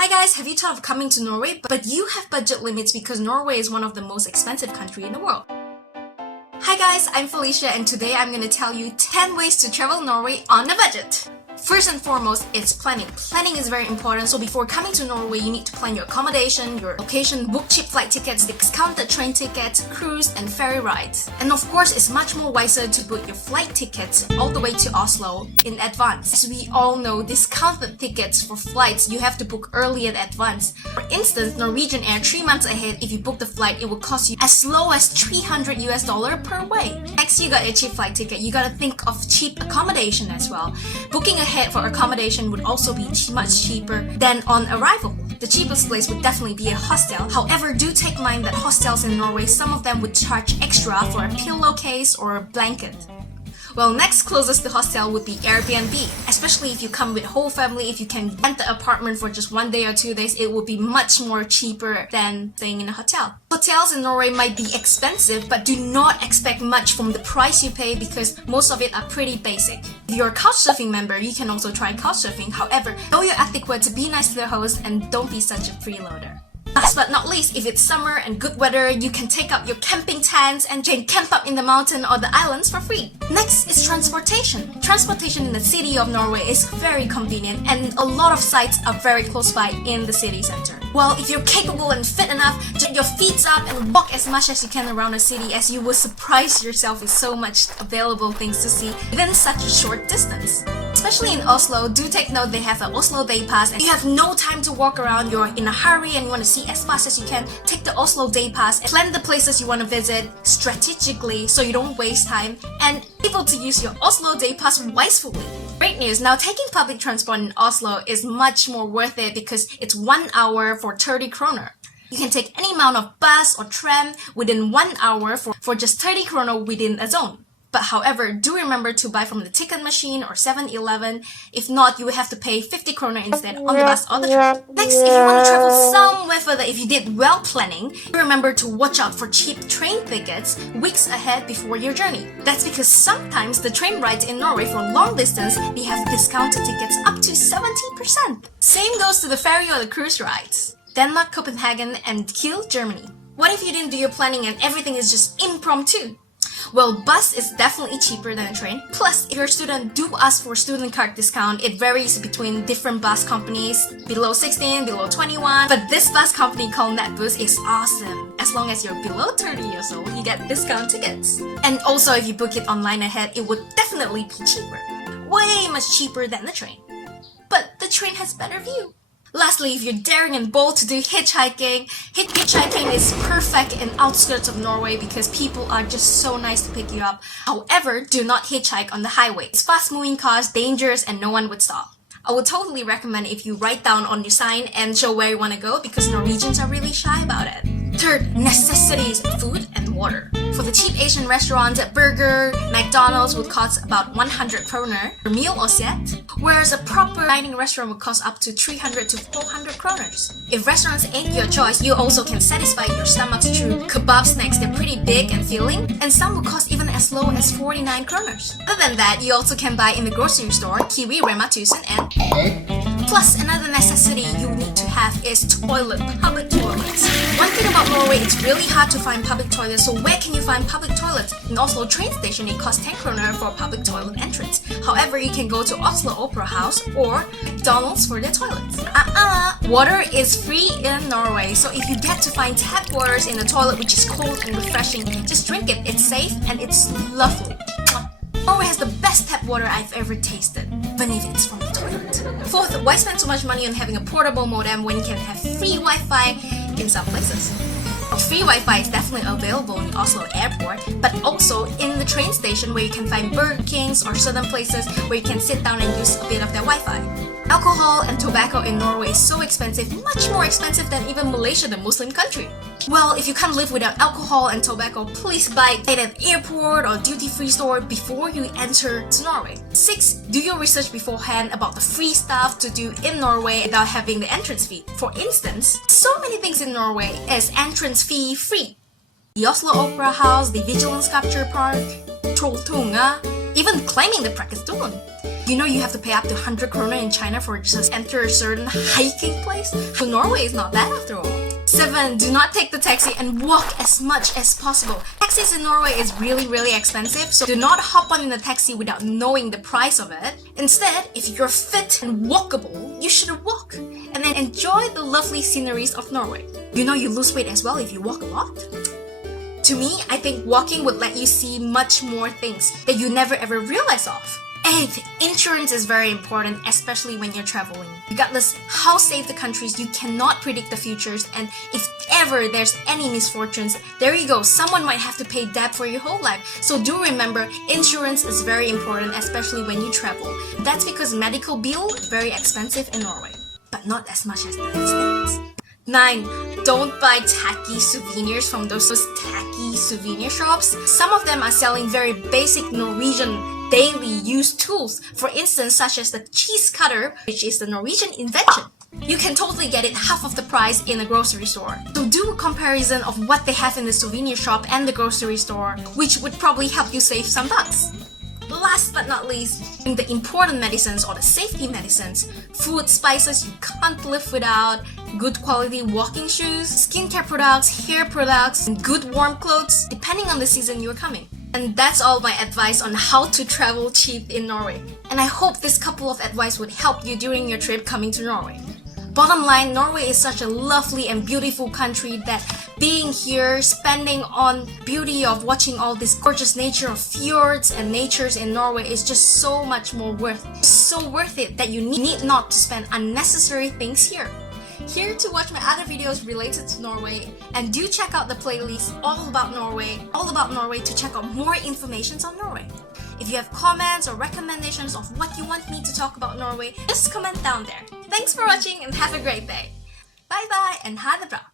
Hi guys, have you thought of coming to Norway, but you have budget limits because Norway is one of the most expensive countries in the world? Hi guys, I'm Felicia and today I'm going to tell you 10 ways to travel Norway on a budget. First and foremost, it's planning. Planning is very important, so before coming to Norway, you need to plan your accommodation, your location, book cheap flight tickets, discounted train tickets, cruise, and ferry rides. And of course, it's much more wiser to book your flight tickets all the way to Oslo in advance. As we all know, discounted tickets for flights, you have to book early in advance. For instance, Norwegian Air 3 months ahead, if you book the flight, it will cost you as low as $300 per way. Next, you got a cheap flight ticket. You gotta think of cheap accommodation as well. Booking ahead for accommodation would also be much cheaper than on arrival. The cheapest place would definitely be a hostel. However, do take in mind that hostels in Norway, some of them would charge extra for a pillowcase or a blanket. Well, next closest to hostel would be Airbnb. Especially if you come with whole family, if you can rent the apartment for just 1 day or 2 days, it will be much more cheaper than staying in a hotel. Hotels in Norway might be expensive, but do not expect much from the price you pay because most of it are pretty basic. If you're a couchsurfing member, you can also try couchsurfing. However, know your etiquette, be nice to the host, and don't be such a freeloader. Last but not least, if it's summer and good weather, you can take up your camping tents and camp up in the mountain or the islands for free. Next is transportation. Transportation in the city of Norway is very convenient and a lot of sites are very close by in the city center. Well, if you're capable and fit enough, get your feet up and walk as much as you can around the city, as you will surprise yourself with so much available things to see within such a short distance. Especially in Oslo, do take note they have an Oslo Day Pass and you have no time to walk around, you're in a hurry and you want to see as fast as you can, take the Oslo Day Pass and plan the places you want to visit strategically so you don't waste time and able to use your Oslo Day Pass wisely. Great news, now taking public transport in Oslo is much more worth it because it's 1 hour for 30 kroner. You can take any amount of bus or tram within 1 hour for just 30 kroner within a zone. But however, do remember to buy from the ticket machine or 7-Eleven. If not, you will have to pay 50 kroner instead on the bus or the tram. Next, if you want to travel somewhere further, if you did well planning, remember to watch out for cheap train tickets weeks ahead before your journey. That's because sometimes the train rides in Norway for long distance, they have discounted tickets up to 70%. Same goes to the ferry or the cruise rides. Denmark, Copenhagen, and Kiel, Germany. What if you didn't do your planning and everything is just impromptu? Well, bus is definitely cheaper than a train. Plus, if you're a student, do ask for student card discount. It varies between different bus companies, below 16, below 21. But this bus company called NetBus is awesome. As long as you're below 30 years old, you get discount tickets. And also, if you book it online ahead, it would definitely be cheaper. Way much cheaper than the train. But the train has better view. Lastly, if you're daring and bold to do hitchhiking, hitchhiking is perfect in outskirts of Norway because people are just so nice to pick you up. However, do not hitchhike on the highway. It's fast-moving cars, dangerous, and no one would stop. I would totally recommend if you write down on your sign and show where you want to go because Norwegians are really shy about it. Third, necessities, food and water. For the cheap Asian restaurants, burger, McDonald's would cost about 100 kroner per meal or set, whereas a proper dining restaurant would cost up to 300 to 400 kroners. If restaurants ain't your choice, you also can satisfy your stomachs through kebab snacks. They're pretty big and filling, and some will cost even as low as 49 kroners. Other than that, you also can buy in the grocery store, Kiwi, Rema 1000, and plus another necessity you need to have is public toilets. One thing about Norway, it's really hard to find public toilets, so where can you find public toilets? In Oslo train station, it costs 10 kroner for a public toilet entrance. However, you can go to Oslo Opera House or McDonald's for their toilets. Water is free in Norway, so if you get to find tap waters in the toilet which is cold and refreshing, just drink it. It's safe and it's lovely. Norway has the best tap water I've ever tasted, even if it's from the toilet. Fourth, why spend so much money on having a portable modem when you can have free Wi-Fi in some places? Free Wi-Fi is definitely available in Oslo Airport, but also in the train station where you can find Burger Kings or certain places where you can sit down and use a bit of their Wi-Fi. Alcohol and tobacco in Norway is so expensive, much more expensive than even Malaysia, the Muslim country. Well, if you can't live without alcohol and tobacco, please buy it at an airport or duty-free store before you enter to Norway. 6. Do your research beforehand about the free stuff to do in Norway without having the entrance fee. For instance, so many things in Norway is entrance fee free. The Oslo Opera House, the Vigilant Sculpture Park, Trolltunga, even climbing the Preikestolen. You know you have to pay up to 100 kroner in China for just enter a certain hiking place? So Norway is not bad after all. 7. Do not take the taxi and walk as much as possible. Taxis in Norway is really expensive, so do not hop on in a taxi without knowing the price of it. Instead, if you're fit and walkable, you should walk and then enjoy the lovely sceneries of Norway. You know you lose weight as well if you walk a lot. To me, I think walking would let you see much more things that you never ever realize of. 8. Insurance is very important, especially when you're traveling. Regardless how safe the countries, you cannot predict the futures, and if ever there's any misfortunes, there you go, someone might have to pay debt for your whole life. So do remember, insurance is very important, especially when you travel. That's because medical bill is very expensive in Norway, but not as much as the United States. 9. Don't buy tacky souvenirs from those tacky souvenir shops. Some of them are selling very basic Norwegian daily use tools, for instance such as the cheese cutter, which is the Norwegian invention. You can totally get it half of the price in a grocery store. So do a comparison of what they have in the souvenir shop and the grocery store, which would probably help you save some bucks. Last but not least, the important medicines or the safety medicines, food, spices you can't live without, good quality walking shoes, skincare products, hair products, and good warm clothes, depending on the season you're coming. And that's all my advice on how to travel cheap in Norway. And I hope this couple of advice would help you during your trip coming to Norway. Bottom line, Norway is such a lovely and beautiful country that being here, spending on beauty of watching all this gorgeous nature of fjords and natures in Norway is just so much more worth it. So worth it that you need not to spend unnecessary things here. Here to watch my other videos related to Norway, and do check out the playlist all about Norway to check out more information on Norway. If you have comments or recommendations of what you want me to talk about Norway, just comment down there. Thanks for watching and have a great day. Bye bye and ha det bra!